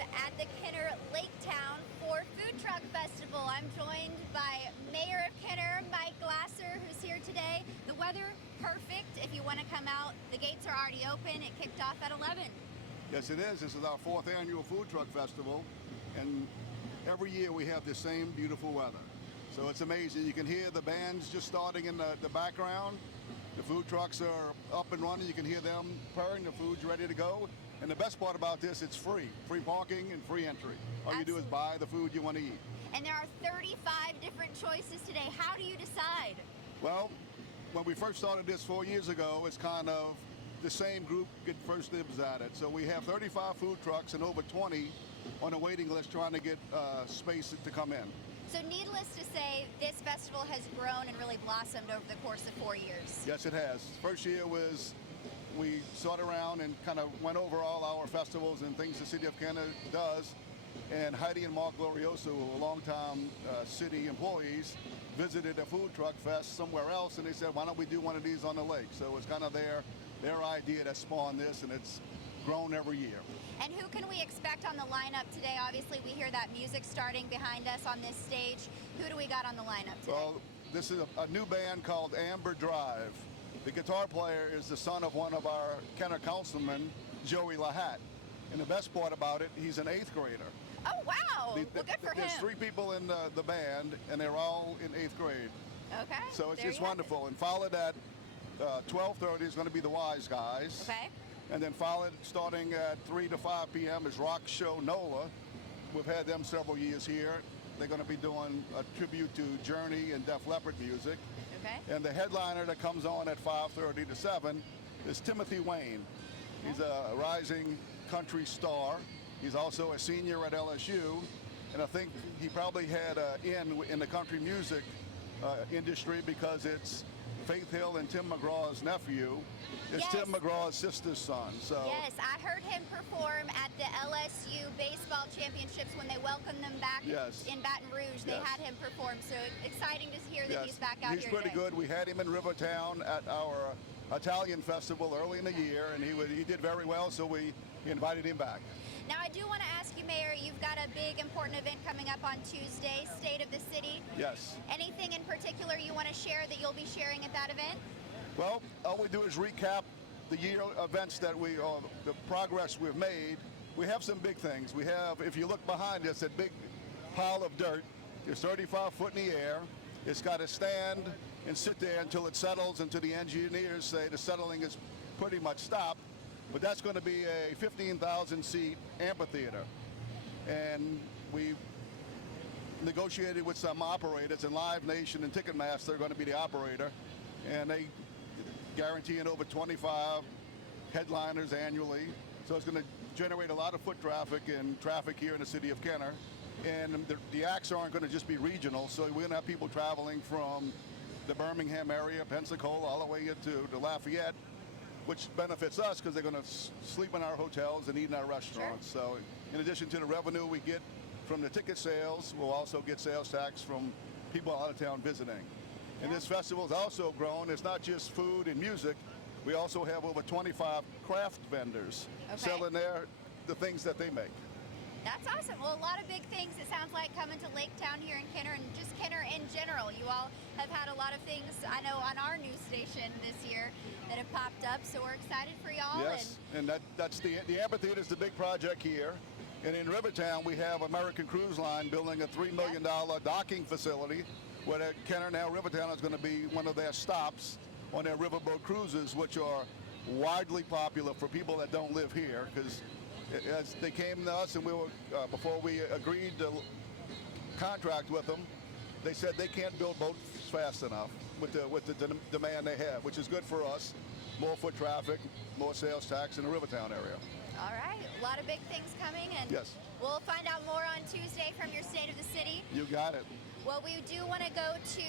at the Kenner Lake Town for Food Truck Festival. I'm joined by Mayor of Kenner, Mike Glasser, who's here today. The weather, perfect if you want to come out. The gates are already open. It kicked off at 11. Yes, it is. This is our 4th annual Food Truck Festival, and every year we have the same beautiful weather. So it's amazing. You can hear the bands just starting in the background. The food trucks are up and running. You can hear them purring. The food's ready to go. And the best part about this, it's free. Free parking and free entry. All you do is buy the food you want to eat. And there are 35 different choices today. How do you decide? Well, when we first started this 4 years ago, it's kind of the same group get first dibs at it. So we have 35 food trucks and over 20 on a waiting list trying to get space to come in. So needless to say, this festival has grown and really blossomed over the course of 4 years. Yes, it has. First year was, we sought around and kind of went over all our festivals and things the city of Kenner does. And Heidi and Mark Glorioso, who are longtime city employees, visited a food truck fest somewhere else, and they said, why don't we do one of these on the lake? So it's kind of their idea that spawned this, and it's grown every year. And who can we expect on the lineup today? Obviously, we hear that music starting behind us on this stage. Who do we got on the lineup today? Well, this is a new band called Amber Drive. The guitar player is the son of one of our Kenner councilmen, Joey Lahat. And the best part about it, he's an 8th grader. Oh, wow. Well, good for him. There's 3 people in the band, and they're all in 8th grade. Okay. So it's just wonderful. And followed at 12:30 is going to be the Wise Guys. Okay. And then followed, starting at 3 to 5 p.m. is Rock Show NOLA. We've had them several years here. They're going to be doing a tribute to Journey and Def Leppard music. Okay. And the headliner that comes on at 5:30 to 7 is Timothy Wayne. He's a rising country star. He's also a senior at LSU. And I think he probably had an in the country music industry because it's Faith Hill and Tim McGraw's nephew. It's yes. Tim McGraw's sister's son. So yes, I heard him perform at the LSU baseball championships when they welcomed them back in Baton Rouge. They had him perform, so exciting to hear that he's back out here He's pretty today. good. We had him in Rivertown at our Italian festival early in the year, and he did very well, so we invited him back. Now, I do want to ask you, Mayor, you've got a big, important event coming up on Tuesday, State of the City. Yes. Anything in particular you want to share that you'll be sharing at that event? Well, all we do is recap the year events that the progress we've made. We have some big things. We have, if you look behind us, that big pile of dirt. It's 35 foot in the air. It's got to stand and sit there until it settles, until the engineers say the settling is pretty much stopped. But that's going to be a 15,000 seat amphitheater. And we negotiated with some operators, and Live Nation and Ticketmaster are going to be the operator. And they guaranteeing over 25 headliners annually. So it's going to generate a lot of foot traffic and traffic here in the city of Kenner. And the acts aren't going to just be regional, so we're going to have people traveling from the Birmingham area, Pensacola, all the way into Lafayette, which benefits us because they're going to sleep in our hotels and eat in our restaurants. Sure. So in addition to the revenue we get from the ticket sales, we'll also get sales tax from people out of town visiting. And this festival's also grown. It's not just food and music. We also have over 25 craft vendors selling the things that they make. That's awesome. Well, a lot of big things, it sounds like, coming to Lake Town here in Kenner, and just Kenner in general. You all have had a lot of things, I know, on our news station this year that have popped up, so we're excited for y'all. Yes, and that's the amphitheater is the big project here. And in Rivertown, we have American Cruise Line building a $3 million docking facility where Kenner, now Rivertown, is going to be one of their stops on their riverboat cruises, which are widely popular for people that don't live here, because as they came to us and we were before we agreed to contract with them, they said they can't build boats fast enough with the demand they have, which is good for us. More foot traffic, more sales tax in the Rivertown area. All right, a lot of big things coming, and we'll find out more on Tuesday from your State of the City. You got it. Well, we do want to go to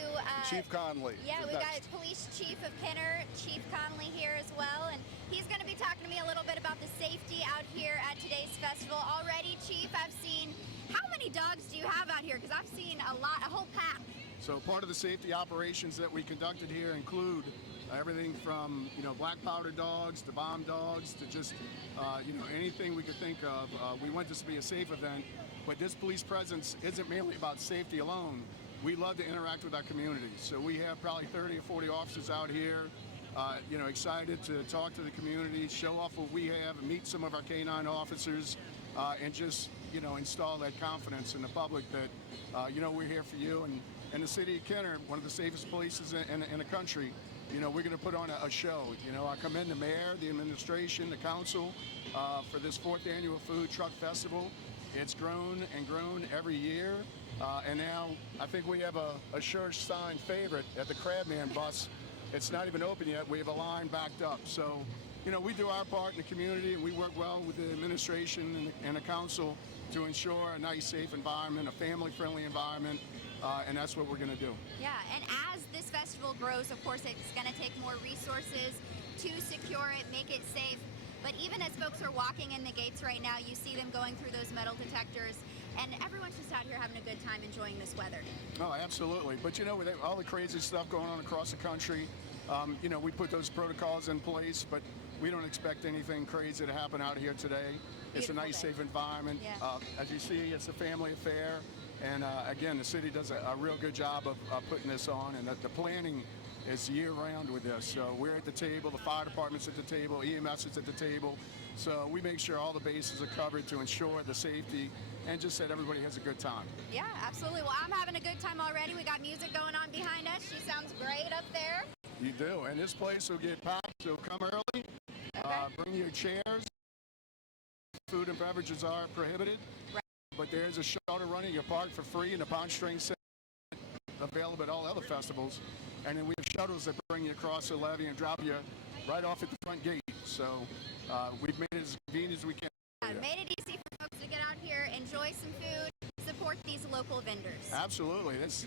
Chief Conley. Yeah, we got Police Chief of Kenner, Chief Conley, here as well, and he's going to be talking to me a little bit about the safety out here at today's festival. Already, Chief, I've seen, how many dogs do you have out here? Because I've seen a whole pack. So part of the safety operations that we conducted here include Everything from, you know, black powder dogs to bomb dogs to just, you know, anything we could think of. We want this to be a safe event, but this police presence isn't merely about safety alone. We love to interact with our community. So we have probably 30 or 40 officers out here, you know, excited to talk to the community, show off what we have, and meet some of our canine officers, and just, you know, install that confidence in the public that, you know, we're here for you. And the city of Kenner, one of the safest places in the country, you know, we're going to put on a show. You know, I commend the mayor, the administration, the council for this 4th annual Food Truck Festival. It's grown and grown every year. And now I think we have a sure sign favorite at the Crabman bus. It's not even open yet. We have a line backed up. So, you know, we do our part in the community, and we work well with the administration and the council to ensure a nice, safe environment, a family-friendly environment, and that's what we're going to do. Yeah, and as this festival grows, of course, it's going to take more resources to secure it, make it safe. But even as folks are walking in the gates right now, you see them going through those metal detectors, and everyone's just out here having a good time enjoying this weather. Oh, absolutely. But, you know, with all the crazy stuff going on across the country, you know, we put those protocols in place, but we don't expect anything crazy to happen out here today. It's a nice, safe environment. Yeah. As you see, it's a family affair. And again, the city does a real good job of putting this on, and the planning is year-round with this. So we're at the table, the fire department's at the table, EMS is at the table. So we make sure all the bases are covered to ensure the safety and just that everybody has a good time. Yeah, absolutely. Well, I'm having a good time already. We got music going on behind us. She sounds great up there. You do, and this place will get packed, so come early. Okay. Bring your chairs. Food and beverages are prohibited. Right. But there's a shuttle running. You're parked for free in the Pond String Center, available at all other festivals. And then we have shuttles that bring you across the levee and drop you right off at the front gate. So we've made it as convenient as we can. Made it easy for folks to get out here, enjoy some food, support these local vendors. Absolutely. This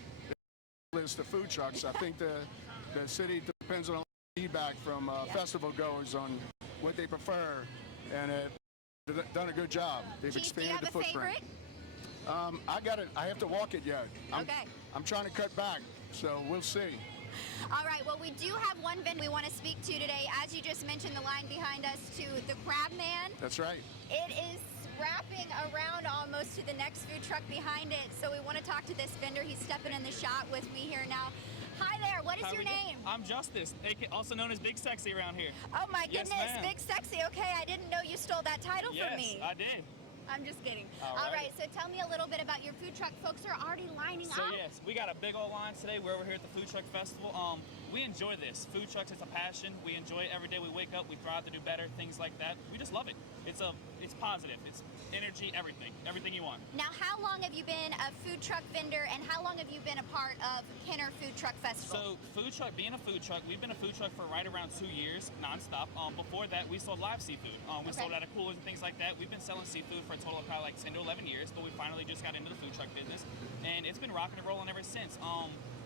list of food trucks. I think the city depends on feedback from festival goers on what they prefer, and they've done a good job. They've Chief, expanded do you have the a footprint. favorite? I got it. I have to walk it yet. Okay. I'm trying to cut back, so we'll see. All right, well, we do have one vendor we want to speak to today. As you just mentioned, the line behind us to the Crabman. That's right. It is wrapping around almost to the next food truck behind it. So we want to talk to this vendor. He's stepping in the shot with me here now. Hi there, what is your name? I'm Justice, also known as Big Sexy around here. Oh my Yes, goodness, ma'am. Big Sexy. Okay, I didn't know you stole that title from me. Yes, I did. I'm just kidding. All right, so tell me a little bit about your food truck. Folks are already lining So up. yes, we got a big old line today. We're over here at the Food Truck Festival. We enjoy this. Food trucks is a passion. We enjoy it every day we wake up. We strive to do better, things like that. We just love it. It's positive. It's energy, everything you want. Now, how long have you been a food truck vendor, and how long have you been a part of Kenner Food Truck Festival? So being a food truck, we've been a food truck for right around 2 years, nonstop. Before that, we sold live seafood. We sold out of coolers and things like that. We've been selling seafood for a total of probably like 10 to 11 years, but we finally just got into the food truck business, and it's been rocking and rolling ever since.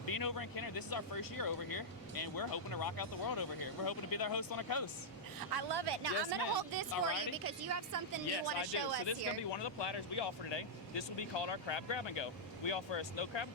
Being over in Kenner, this is our first year over here, and we're hoping to rock out the world over here. We're hoping to be their host on the coast. I love it. Now, Yes, I'm going to ma'am. hold this for you Alrighty. because you have something you Yes, want I to show do. us So this is here. going to be one of the platters we offer today. This will be called our crab grab and go. We offer a snow crab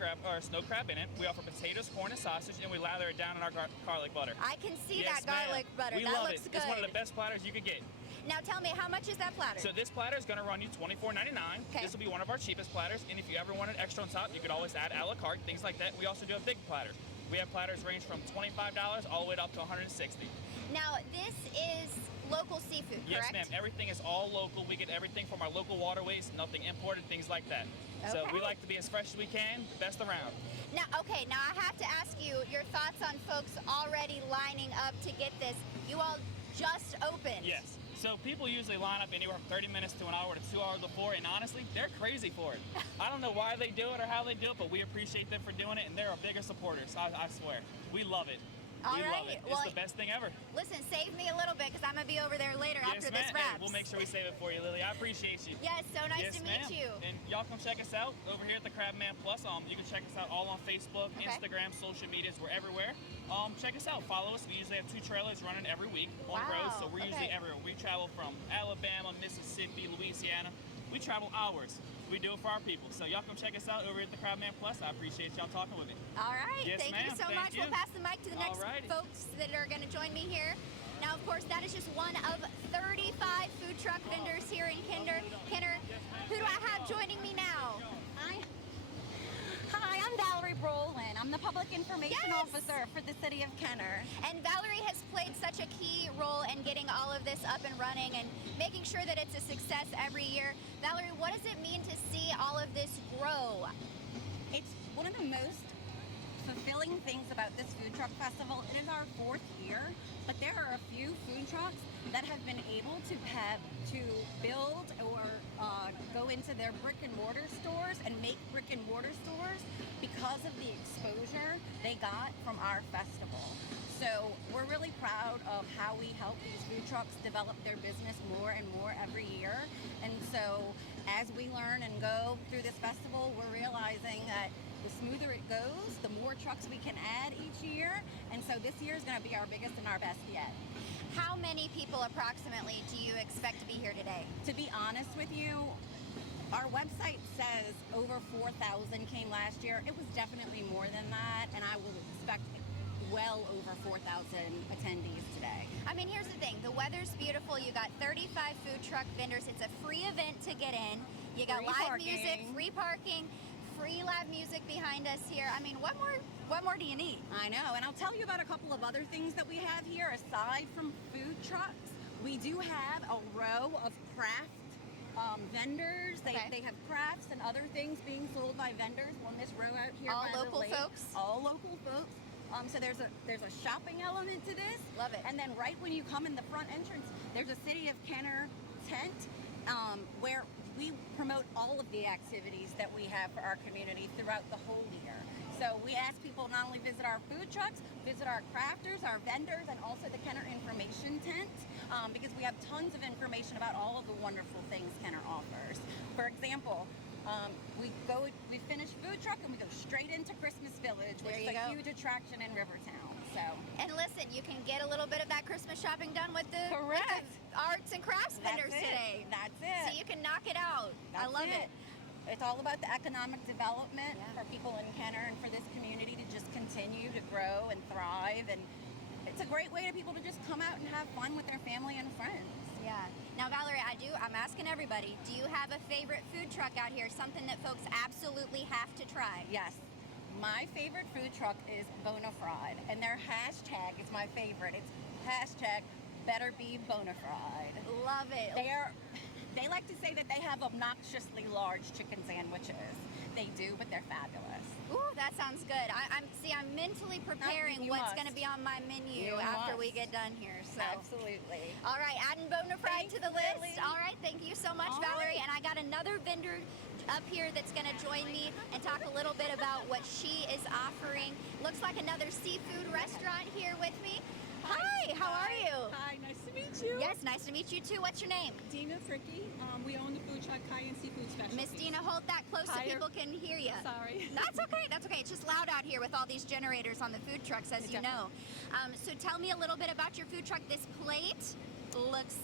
in it. We offer potatoes, corn, and sausage, and we lather it down in our garlic butter. I can see Yes, that garlic ma'am. butter. We that love looks it. good. It's one of the best platters you could get. Now, tell me, how much is that platter? So this platter is going to run you $24.99. Okay. This will be one of our cheapest platters, and if you ever want an extra on top, you could always add a la carte, things like that. We also do a big platter. We have platters range from $25 all the way up to $160. Now, this is local seafood, correct? Yes, ma'am. Everything is all local. We get everything from our local waterways, nothing imported, things like that. So Okay. we like to be as fresh as we can, best around. Now, okay, now I have to ask you your thoughts on folks already lining up to get this. You all just opened. Yes. So people usually line up anywhere from 30 minutes to an hour to 2 hours before, and honestly, they're crazy for it. I don't know why they do it or how they do it, but we appreciate them for doing it, and they're our biggest supporters, I swear. We love it. All we right. love it. Well, it's the best thing ever. Listen, save me a little bit because I'm going to be over there later Yes, after ma'am. this wraps. Hey, we'll make sure we save it for you, Lily. I appreciate you. Yes, so nice Yes, to ma'am. meet you. And y'all come check us out over here at the Crabman Plus. You can check us out all on Facebook, Okay. Instagram, social medias. We're everywhere. Check us out. Follow us. We usually have 2 trailers running every week on the road, so we're usually Okay. everywhere. We travel from Alabama, Mississippi, Louisiana. We travel hours. We do it for our people. So y'all come check us out over at the Crabman Plus. I appreciate y'all talking with me. All right. Yes, Thank you ma'am. so Thank much. you. We'll pass the mic to the next Alrighty. folks that are going to join me here. Now, of course, that is just one of 35 food truck vendors here in Kenner. Who do I have joining me now? Hi, I'm Valerie Brolin. I'm the Public Information Yes! Officer for the City of Kenner. And Valerie has played such a key role in getting all of this up and running and making sure that it's a success every year. Valerie, what does it mean to see all of this grow? It's one of the most fulfilling things about this food truck festival. It is our 4th year, but there are a few food trucks that have been able to build or go into their brick and mortar stores and make brick and mortar stores because of the exposure they got from our festival. So we're really proud of how we help these food trucks develop their business more and more every year. And so as we learn and go through this festival, we're realizing that the smoother it goes, the more trucks we can add each year. And so this year is going to be our biggest and our best yet. How many people approximately do you expect to be here today? To be honest with you, our website says over 4,000 came last year. It was definitely more than that, and I will expect well over 4,000 attendees today. I mean, here's the thing. The weather's beautiful. You got 35 food truck vendors. It's a free event to get in. You got Free live parking. music, free parking, free live music behind us here. I mean, what more do you need? I know, and I'll tell you about a couple of other things that we have here aside from food trucks. We do have a row of craft vendors. They have crafts and other things being sold by vendors on this row out here. All by the local lake. folks? All local folks. So there's a shopping element to this. Love it. And then right when you come in the front entrance, there's a City of Kenner tent where we promote all of the activities that we have for our community throughout the whole year. So we ask people not only visit our food trucks, visit our crafters, our vendors, and also the Kenner Information Tent, because we have tons of information about all of the wonderful things Kenner offers. For example, we finish food truck and we go straight into Christmas Village, which There is you a go. huge attraction in Rivertown. So And listen, you can get a little bit of that Christmas shopping done with the Correct. arts and crafts That's vendors it. today. That's it. So you can knock it out. I That's love it. It's all about the economic development Yeah. for people in Kenner and for this community to just continue to grow and thrive. And it's a great way to people to just come out and have fun with their family and friends. Yeah. Now, Valerie, I'm asking everybody, do you have a favorite food truck out here? Something that folks absolutely have to try? Yes. My favorite food truck is Bonafide, and their hashtag is my favorite. It's hashtag Better Be Bonafide. Love it. They like to say that they have obnoxiously large chicken sandwiches. They do, but they're fabulous. Ooh, that sounds good. I'm mentally preparing you what's must. going to be on my menu You after must. we get done here. So. Absolutely. All right, adding Bonafide Thanks, to the list. Lily. All right, thank you so much, All Valerie. right. And I got another vendor up here that's going to join me and talk a little bit about what she is offering. Looks like another seafood restaurant here with me. Hi, how are you? Hi, nice to meet you. Yes, nice to meet you too. What's your name? Dina Fricky. We own the food truck Cayenne Seafood Specialties. Miss Dina, hold that close so Higher. people can hear you. Sorry. That's okay. That's okay. It's just loud out here with all these generators on the food trucks, as you know. So tell me a little bit about your food truck. This plate looks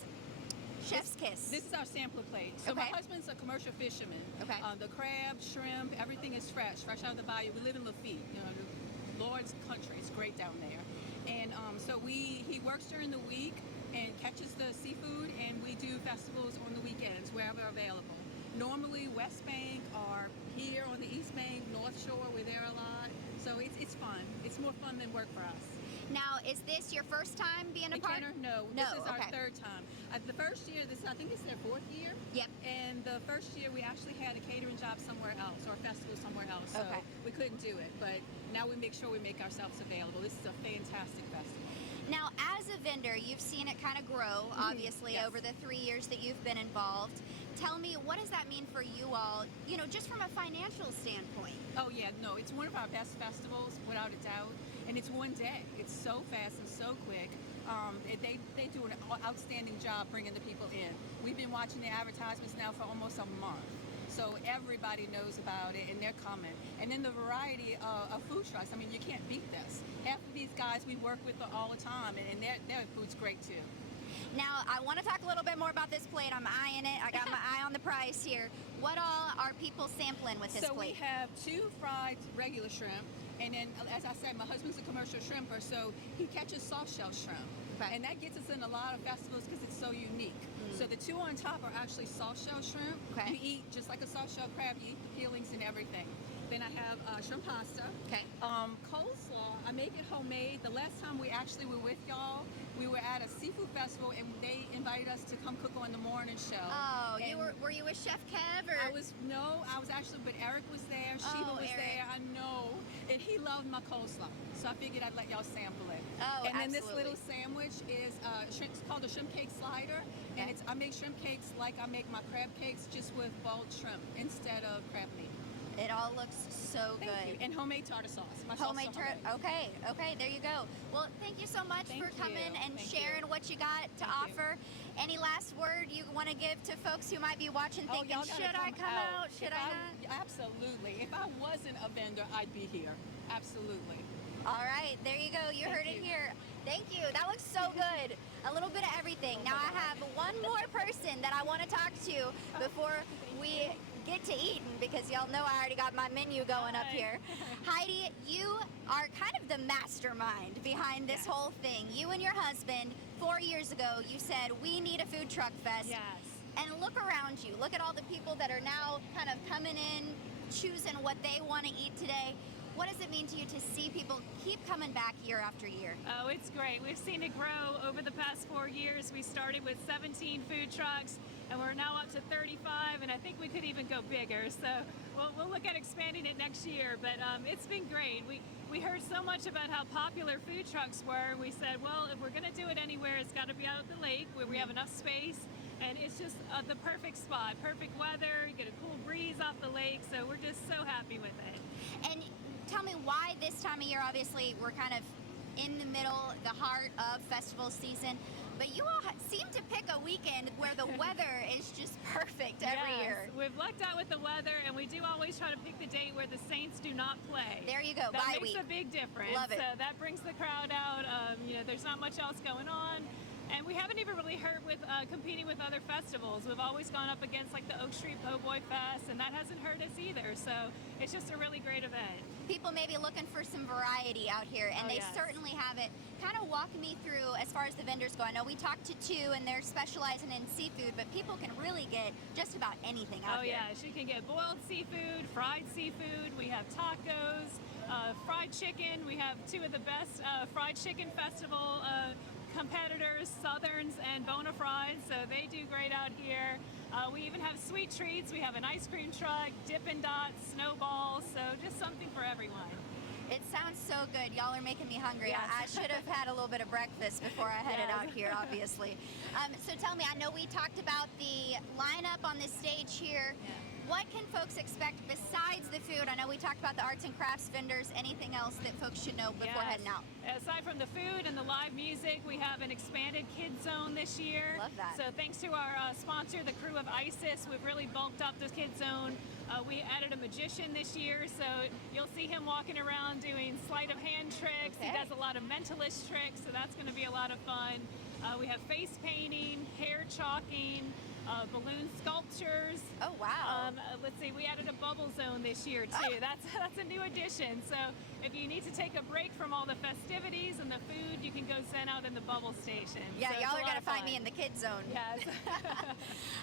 chef's kiss. This is our sampler plate. So my Okay. husband's a commercial fisherman. Okay. The crab, shrimp, everything is fresh out of the bayou. We live in Lafitte, the Lord's country. It's great down there. And so he works during the week and catches the seafood, and we do festivals on the weekends wherever available. Normally West Bank or here on the East Bank, North Shore, we're there a lot. So it's fun. It's more fun than work for us. Now, is this your first time being a In part? Kenner? No, No, this is our okay. third time. The first year, I think it's their 4th year. Yep. And the first year we actually had a catering job somewhere else or a festival somewhere else. So Okay. we couldn't do it. But now we make sure we make ourselves available. This is a fantastic festival. Now, as a vendor, you've seen it kind of grow, obviously, Yes. over the 3 years that you've been involved. Tell me, what does that mean for you all, just from a financial standpoint? Oh yeah, no, it's one of our best festivals without a doubt. And it's one day. It's so fast and so quick. They do an outstanding job bringing the people in. We've been watching the advertisements now for almost a month. So everybody knows about it and they're coming. And then the variety of food trucks, I mean, you can't beat this. Half of these guys we work with all the time and their food's great too. Now, I want to talk a little bit more about this plate. I'm eyeing it. I got my eye on the price. surprise here. What all are people sampling with this So we plate? have 2 fried regular shrimp, and then, as I said, my husband's a commercial shrimper, so he catches soft shell shrimp. Okay. And that gets us in a lot of festivals because it's so unique. So the 2 on top are actually soft shell shrimp. Okay. You eat just like a soft shell crab, you eat the peelings and everything. Then I have shrimp pasta. Okay. Coleslaw, I make it homemade. The last time we actually were with y'all, we were at a seafood festival and they invited us to come cook on the morning show. Oh, And were you with Chef Kev or? I was actually, but Eric was there, Sheba was Eric. there, I know. And he loved my coleslaw. So I figured I'd let y'all sample it. Oh, and then this absolutely. little sandwich is shrimp, it's called a shrimp cake slider. And Okay. I make shrimp cakes like I make my crab cakes, just with boiled shrimp instead of crab meat. It all looks so Thank good. you. And homemade tartar sauce. My sauce Homemade is homemade. Okay, there you go. Well, thank you so much Thank for coming you. and Thank sharing you. what you got to Thank you. offer. Any last word you want to give to folks who might be watching thinking, y'all gotta should I come out? Should If I not? Absolutely. If I wasn't a vendor, I'd be here. Absolutely. All right, there you go. You Thank heard it you. here. Thank you. That looks so good. A little bit of everything. Now I have one more person that I want to talk to before we get to eating, because y'all know I already got my menu going up Hi. here. Heidi, you are kind of the mastermind behind this Yes. whole thing. You and your husband, 4 years ago, you said, we need a food truck fest. Yes. And look around you. Look at all the people that are now kind of coming in, choosing what they want to eat today. What does it mean to you to see people keep coming back year after year? Oh, it's great. We've seen it grow over the past 4 years. We started with 17 food trucks, and we're now up to 35, and I think we could even go bigger. So we'll look at expanding it next year, but it's been great. We heard so much about how popular food trucks were, and we said, well, if we're going to do it anywhere, it's got to be out at the lake where we have enough space, and it's just the perfect spot. Perfect weather, you get a cool breeze off the lake, so we're just so happy with it. And tell me why this time of year. Obviously, we're kind of in the middle, the heart of festival season, but you all seem to pick a weekend where the weather is just perfect every Yes, year. we've lucked out with the weather, and we do always try to pick the date where the Saints do not play. There you go, That bye makes week. a big difference. Love it. So that brings the crowd out. There's not much else going on. And we haven't even really hurt with competing with other festivals. We've always gone up against like the Oak Street Po' Boy Fest, and that hasn't hurt us either. So it's just a really great event. People may be looking for some variety out here, and Oh, they yes. certainly have it. Kind of walk me through as far as the vendors go. I know we talked to 2, and they're specializing in seafood, but people can really get just about anything out Oh here. yeah, you can get boiled seafood, fried seafood. We have tacos, fried chicken. We have 2 of the best fried chicken festival competitors, Southerns and Bona Fried, so they do great out here. We even have sweet treats. We have an ice cream truck, Dippin' Dots, snowballs, so just something for everyone. It sounds so good. Y'all are making me hungry. Yes. I should have had a little bit of breakfast before I headed Yes. out here, obviously. So tell me, I know we talked about the lineup on this stage here. Yeah. What can folks expect besides the food? I know we talked about the arts and crafts vendors. Anything else that folks should know before Yes. heading out? Aside from the food and the live music, we have an expanded kids zone this year. Love that. So thanks to our sponsor, the crew of ISIS, we've really bulked up the kids zone. We added a magician this year, so you'll see him walking around doing sleight of hand tricks. Okay. He does a lot of mentalist tricks, so that's going to be a lot of fun. We have face painting, hair chalking, balloon sculptures. Oh, wow. Let's see, we added a bubble zone this year too. That's a new addition. So if you need to take a break from all the festivities and the food, you can go zen out in the bubble station. Yeah, So it's y'all a are lot going to of find fun. me in the kids zone. Yes.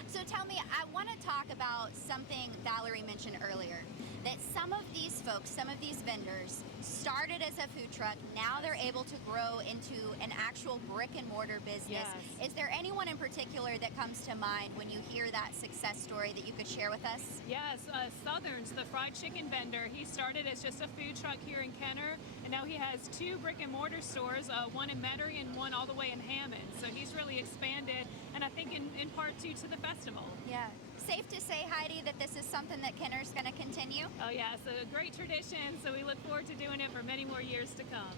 So tell me, I want to talk about something Valerie mentioned earlier, that some of these folks, some of these vendors started as a food truck. Now they're able to grow into an actual brick and mortar business. Yes. Is there anyone in particular that comes to mind when you hear that success story that you could share with us? Yes, Southerns, the fried chicken vendor, he started as just a food truck here in Kenner, and now he has 2 brick and mortar stores, one in Metairie and one all the way in Hammond. So he's really expanded, and I think in part due to the festival. Yeah. Safe to say, Heidi, that this is something that Kenner's going to continue? Oh yeah, so a great tradition, so we look forward to doing it for many more years to come.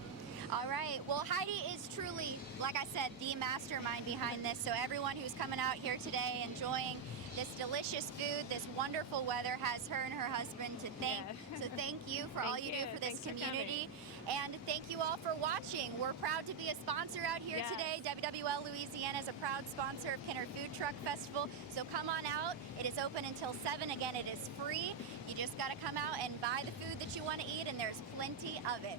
All right. Well, Heidi is truly, like I said, the mastermind behind this. So everyone who's coming out here today enjoying this delicious food, this wonderful weather has her and her husband to thank. Yeah. So thank you for all you do for this Thanks for community. And thank you all for watching. We're proud to be a sponsor out here Yes. today. WWL Louisiana is a proud sponsor of Kenner Food Truck Festival. So come on out. It is open until 7. Again, it is free. You just got to come out and buy the food that you want to eat, and there's plenty of it.